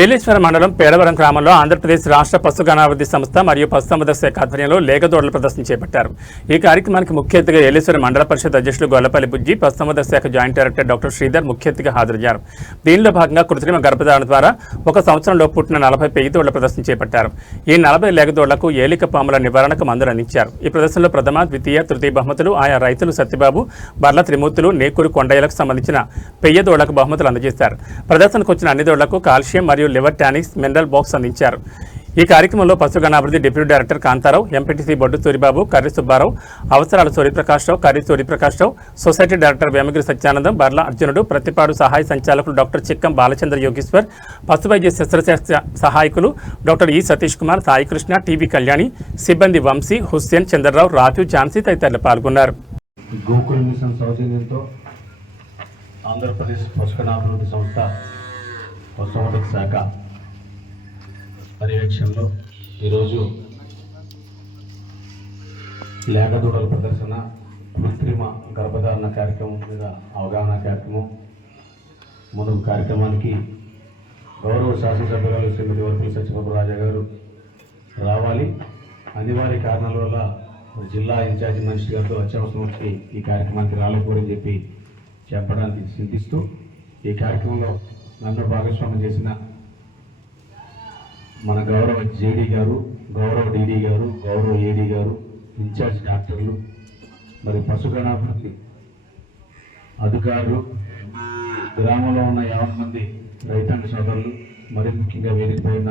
ఏలేశ్వరం మండలం పేడవరం గ్రామంలో ఆంధ్రప్రదేశ్ రాష్ట్ర పశుగణాభివృద్ధి సంస్థ మరియు పశుసంవర్ధక శాఖ ఆధ్వర్యంలో లేగదూడల ప్రదర్శన చేపట్టారు. ఈ కార్యక్రమానికి ముఖ్య అతిథిగా ఏలేశ్వరం మండల పరిషత్ అధ్యక్షులు గొల్లపల్లి బుజ్జి, పశుసంవర్ధక శాఖ జాయింట్ డైరెక్టర్ డాక్టర్ శ్రీధర్ ముఖ్య అతిథిగా హాజరయ్యారు. దీనిలో భాగంగా కృత్రిమ గర్భధారణ ద్వారా ఒక సంవత్సరంలో పుట్టిన 40 పెయ్యి దూడల ప్రదర్శన చేపట్టారు. ఈ 40 లేగదూడలకు ఏలిక పాముల నివారణకు మందులు అందించారు. ఈ ప్రదర్శనలో ప్రథమ, ద్వితీయ, తృతీయ బహుమతులు ఆయా రైతులు సత్యబాబు, బర్ల త్రిమూర్తులు, నేకూరు కొండయ్యలకు సంబంధించిన పెయ్య దూడలకు బహుమతులు అందజేశారు. ప్రదర్శనకు వచ్చిన అన్ని దూడలకు కాల్షియం మరియు లివర్ టానిక్స్ మినరల్ బాక్స్ అందించారు. ఈ కార్యక్రమంలో పశుగణాభివృద్ధి డిప్యూటీ డైరెక్టర్ కాంతారావు, ఎంపీటీసీ బొడ్డు సూరిబాబు, కర్రి సుబ్బారావు, అవసరాల సూర్యప్రకాశ్రావు, కర్రి సూర్యప్రకాశ్రావు, సొసైటీ డైరెక్టర్ వేమగిరి సత్యానందం, బర్ల అర్జునుడు, ప్రతిపాడు సహాయ సంచాలకులు డాక్టర్ చిక్కం బాలచంద్ర యోగేశ్వర్, పశువైద్య శస్త్రచికిత్స సహాయకులు డాక్టర్ ఈ సతీష్ కుమార్, సాయికృష్ణ, టీవీ కళ్యాణి, సిబ్బంది వంశీ, హుస్సేన్, చంద్రరావు, రాజు, ఝాన్సీ తదితరులు పాల్గొన్నారు. గోకుల్ మిషన్ సౌజన్యంతో ఆంధ్రప్రదేశ్ పశుగణాభివృద్ధి సంస్థ పశుసంవర్ధక శాఖ పర్యవేక్షణలో ఈరోజు లేగదూడల ప్రదర్శన, కృత్రిమ గర్భధారణ కార్యక్రమం మీద అవగాహన కార్యక్రమం. ముందు కార్యక్రమానికి గౌరవ శాసనసభ్యురాలు శ్రీమతి వరపుల సత్యబాబు రాజా గారు రావాలి. అనివార్య కారణాల వల్ల జిల్లా ఇన్ఛార్జి మినిస్టర్ గారితో అత్యవసరం వచ్చి ఈ కార్యక్రమానికి రాలేకపోరని చెప్పి చెప్పడానికి చింతిస్తూ ఈ కార్యక్రమంలో నన్ను భాగస్వామ్యం చేసిన మన గౌరవ జేడీ గారు, గౌరవ డీడీ గారు, గౌరవ ఏడీ గారు, ఇన్ఛార్జ్ డాక్టర్లు, మరి పశుగణాభివృద్ధి అధికారులు, గ్రామంలో ఉన్న 50 మంది రైతాంగ సోదరులు, మరి ముఖ్యంగా వేదికపైన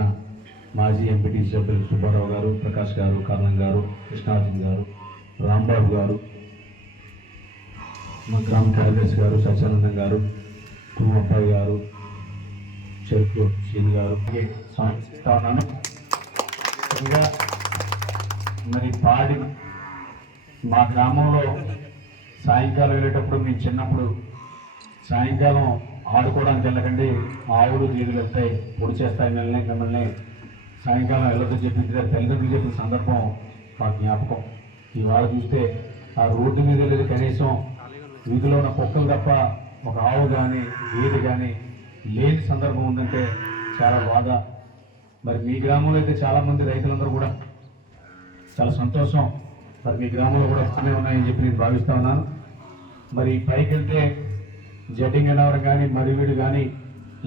మాజీ ఎంపీటీ సభ్యులు సుబ్బారావు గారు, ప్రకాష్ గారు, కర్ణం గారు, కృష్ణార్జున్ గారు, రాంబాబు గారు, మా గ్రామ కార్యదర్శి గారు సత్యానందం గారు, తుమ్మప్పాయి గారు, చెరుకు శ్రీని గారు సమర్పిస్తా ఉన్నాను. ఇంకా మరి పాడి మా గ్రామంలో సాయంకాలం వెళ్ళేటప్పుడు మేము చిన్నప్పుడు సాయంకాలం ఆడుకోవడానికి వెళ్ళకండి, ఆవులు గీదులు వెళ్తాయి, పొడి చేస్తాయి మిమ్మల్ని సాయంకాలం వెళ్ళొద్దని చెప్పి తల్లిదండ్రులు చెప్పిన సందర్భం మా జ్ఞాపకం. ఇవాళ చూస్తే ఆ రోడ్డు మీద వెళ్ళేది కనీసం వీధిలో ఉన్న కుక్కలు తప్ప ఒక ఆవు కానీ ఏది కానీ లేని సందర్భం ఉందంటే చాలా బాధ. మరి మీ గ్రామంలో అయితే చాలామంది రైతులందరూ కూడా చాలా సంతోషం. మరి మీ గ్రామంలో కూడా బాగానే ఉన్నాయని చెప్పి నేను భావిస్తూ ఉన్నాను. మరి పైకి వెళ్తే జడ్డింగనవరం కానీ, మరివీడు కానీ,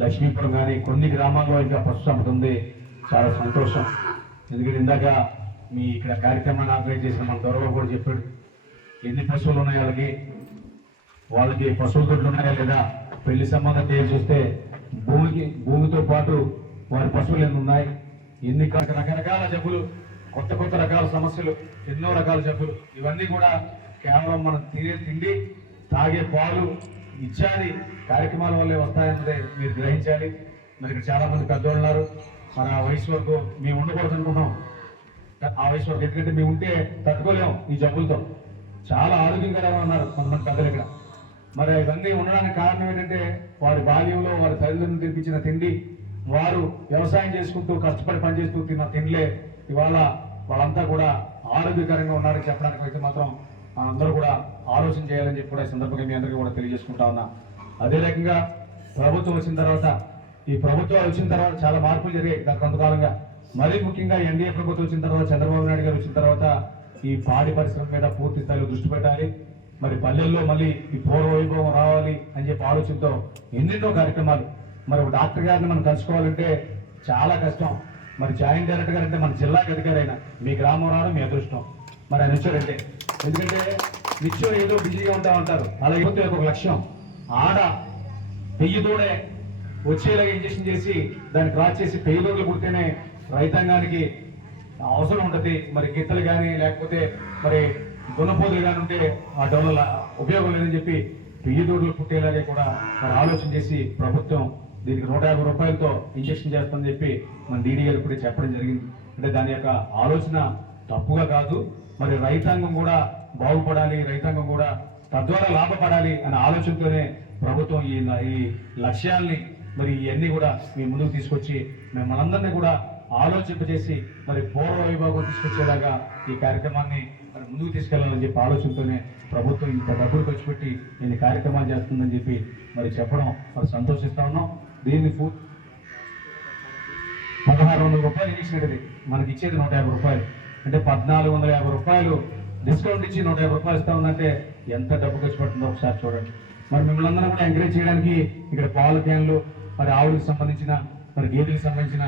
లక్ష్మీపురం కానీ కొన్ని గ్రామాల్లో ఇంకా పశు సంపద ఉంది. చాలా సంతోషం. ఎందుకంటే ఇందాక మీ ఇక్కడ కార్యక్రమాన్ని ఆర్గనైజ్ చేసిన మన గౌరవ కూడా చెప్పాడు, ఎన్ని పశువులు ఉన్నాయి వాళ్ళకి పశువుల దొడ్లు ఉన్నాయా లేదా, పెళ్లి సంబంధం చేసి చూస్తే భూమితో పాటు వారి పశువులు ఎన్ని ఉన్నాయి, ఎన్ని రకరకాల జబ్బులు, కొత్త రకాల సమస్యలు, ఎన్నో రకాల జబ్బులు, ఇవన్నీ కూడా కేవలం మనం తినే తిండి, తాగే పాలు ఇత్యాది కార్యక్రమాల వల్లే వస్తాయన్నదే మీరు గ్రహించాలి. మరి ఇక్కడ చాలా మంది పెద్దవాళ్ళు ఉన్నారు. మరి ఆ వయసు వరకు మేము ఉండకూడదు అనుకున్నాం. ఆ వయసు వరకు ఎందుకంటే మేము ఉంటే తట్టుకోలేము ఈ జబ్బులతో. చాలా ఆరోగ్యంగా ఉన్నారు కొంతమంది పెద్దలు ఇక్కడ. మరి ఇవన్నీ ఉండడానికి కారణం ఏంటంటే వారి బాల్యంలో వారి తల్లిదండ్రులు తినిపించిన తిండి, వారు వ్యవసాయం చేసుకుంటూ కష్టపడి పనిచేస్తూ తిన్న తిండిలే ఇవాళ వాళ్ళంతా కూడా ఆరోగ్యకరంగా ఉన్నారని చెప్పడానికి అయితే మాత్రం అందరూ కూడా ఆలోచన చేయాలని చెప్పి కూడా ఈ సందర్భంగా మీ అందరికీ కూడా తెలియజేసుకుంటా ఉన్నా. అదే రకంగా ప్రభుత్వం వచ్చిన తర్వాత, ఈ ప్రభుత్వాలు వచ్చిన తర్వాత చాలా మార్పులు జరిగాయి గత కొంతకాలంగా. మరీ ముఖ్యంగా ఎన్డీఏ ప్రభుత్వం వచ్చిన తర్వాత, చంద్రబాబు నాయుడు గారు వచ్చిన తర్వాత ఈ పాడి పరిశ్రమ మీద పూర్తి స్థాయిలో దృష్టి పెట్టాలి. మరి పల్లెల్లో మళ్ళీ ఈ పూర్వ వైభవం రావాలి అని చెప్పి ఆలోచనతో ఎన్నెన్నో కార్యక్రమాలు. మరి ఒక డాక్టర్ గారిని మనం కలుసుకోవాలంటే చాలా కష్టం. మరి జాయింట్ డైరెక్టర్ గారు అంటే మన జిల్లాకి అధికారి అయినా మీ గ్రామం రావడం మీ అదృష్టం. మరి ఆయన వచ్చారంటే, ఎందుకంటే నిత్యం ఏదో బిజీగా ఉంటారు. అలాగే ఒక లక్ష్యం, ఆడ పెయ్యి దూడే వచ్చేలాగా ఇంజక్షన్ చేసి దాన్ని క్రాస్ చేసి పెయ్యి దూడలు పుడితేనే రైతాంగానికి అవసరం ఉంటుంది. మరి గిత్తలు కానీ లేకపోతే మరి దున్నపోతులు కానీ ఉంటే ఆ డోల ఉపయోగం లేదని చెప్పి పెయ్యి దూడలు పుట్టేలాగే కూడా ఆలోచన చేసి ప్రభుత్వం దీనికి 150 రూపాయలతో ఇంజక్షన్ చేస్తుందని చెప్పి మన డీడీ గారు ఇప్పుడు చెప్పడం జరిగింది. అంటే దాని యొక్క ఆలోచన తప్పుగా కాదు. మరి రైతాంగం కూడా బాగుపడాలి, రైతాంగం కూడా తద్వారా లాభపడాలి అనే ఆలోచనతోనే ప్రభుత్వం ఈ లక్ష్యాల్ని మరి ఇవన్నీ కూడా మీ ముందుకు తీసుకొచ్చి మనందరినీ కూడా ఆలోచింపజేసి మరి పూర్వ వైభవం తీసుకొచ్చేలాగా ఈ కార్యక్రమాన్ని మరి ముందుకు తీసుకెళ్లాలని చెప్పి ఆలోచనతోనే ప్రభుత్వం ఇంత డబ్బులు ఖర్చు పెట్టి ఇన్ని కార్యక్రమాలు చేస్తుందని చెప్పి మరి చెప్పడం మరి సంతోషిస్తా ఉన్నాం. దీన్ని 1600 రూపాయలు ఇచ్చినది, మనకి ఇచ్చేది 150 రూపాయలు, అంటే 1450 రూపాయలు డిస్కౌంట్ ఇచ్చి 150 రూపాయలు ఇస్తా ఉందంటే ఎంత డబ్బు ఖర్చు పడుతుందో ఒకసారి చూడండి. మరి మిమ్మల్ని అందరం కూడా ఎంకరేజ్ చేయడానికి ఇక్కడ పాల క్యాన్లు, మరి ఆవులకు సంబంధించిన, మరి గేదెలకు సంబంధించిన